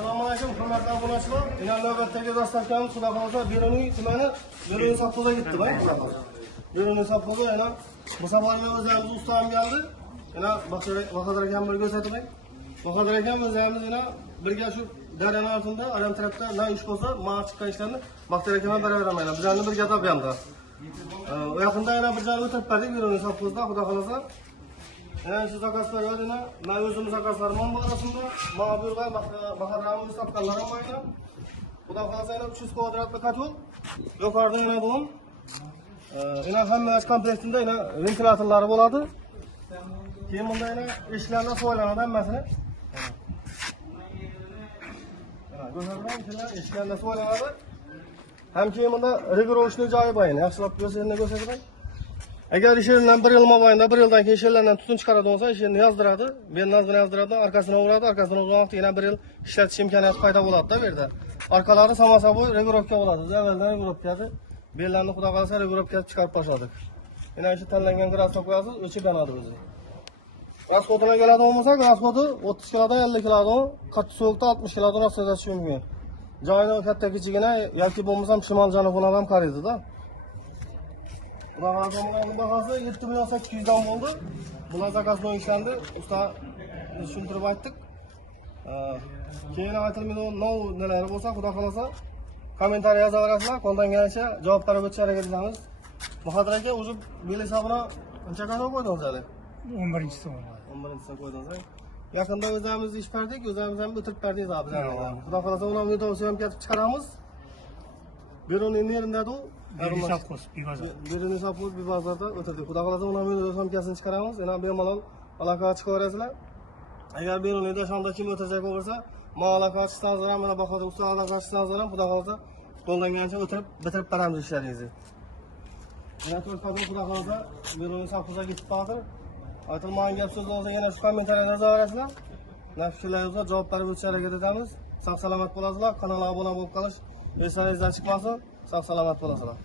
Assalomu alaykum, hurmatli obunachilar. Ina navbatdagi dastavkamiz Xudo xolasa Beruniy tumani Beruniy savdoga ketdi, bu safar. Beruniy savdoga yana bu safar o'zimiz ustam keldi. Yana Bahodir akam birga ko'rsatdik. Bahodir akam o'zimiz yana birga shu daryoning ortida, aram tarafda na ish bo'lsa, ma chiqqan ishlarni Bahodir akam beraver olmaydi. Bizlarni birga topyapti. O yaqinda yana bir joyga o'tib berdik Beruniy savdoda, Xudo xolasa. Yani şu zakaz periyoduna, ben özümüz zakazlarımın arasında, mağdur ve bakarlarımın sapkallarım var. Bu da fazla yine 300 kvadratlı katul. Yukarıda yine bunun. Yine hem kompleksinde yine ventilatörleri buladı. Kim bunda yine işlerle soylanan emmesini. Gösterden işlerle soylanadı. Hem kim bunda rigorosunu cayı bayını. Yaxşılap gösterine gösterden. Eğer işlerinden bir yıl mabayında, bir yıldan ki işlerinden tutun çıkardı olsa işlerini yazdırdı. Ben nazını yazdırdı, arkasına uğradı, arkasına uğramakta yine bir yıl işletiş imkaniyatı payda buladı da verdi. Arkaları samasa bu regulovka buladı. Evvelden regulovkaydı. Bellerini Xudo kalsa regulovka çıkarıp başladık. Yine işte tanlangan grasok koyasız, ölçü kanadı bizi. Graskotuna geladi olmasa, graskotu 30 kilodan 50 kilodan, katı soğukta 60 kilodan nasıl yazışı mümkün. Cayını katta küçüğüne, yaki bulmasam şimal canı falan adam karıydı da. Bunun bahası 7.800'dan oldu. Bunlar zakazdan işlendi. Usta düşündürüp ayttık. Keyin aytılmaydi neler olsa, Xudo xolasa kommentariy yozaverasizlar. Qo'ldan kelgancha javob berib o'tishga harakat qilamiz. Bahodir aka, o'zi bel hisobini qancha qancha qo'ydingiz hali? 11-si bo'ladi. 11-si qo'ydingiz. Yaqinda o'zimiz ish berdik, o'zimiz ham o'tirib berdik abi. Xudo xolasa uni videosini ham ketib chiqaramiz. Beruniy nerida-ku? Beruniy savdosi Bibazor. Beruniy savdosi Bibazorda o'tirdik. Xudo xolasa uni video samkasini chiqaramiz. Yana bemalol aloqa chiqaverasizlar. Agar Beruniyda shunda kim o'tirajak bo'lsa, men aloqa chiqsangiz ham, mana Bahodir usta aloqa chiqsangiz ham, Xudo xolasa qo'ldan kelgancha o'tirib bitirib beramiz ishlaringizni. Yana to'rt qadam Xudo xolasa Beruniy savdoga ketib qoldi. Aytilmagan gap so'z bo'lsa yana shu kommentariyada yozaverasizlar. Nima fikrlaringiz bo'lsa javob berib o'tishga harakat etamiz. Sog' salomat bo'lasizlar. Kanalga obuna bo'lib qolish eslaringizdan chiqmasin. Sog' salomat bo'lasizlar.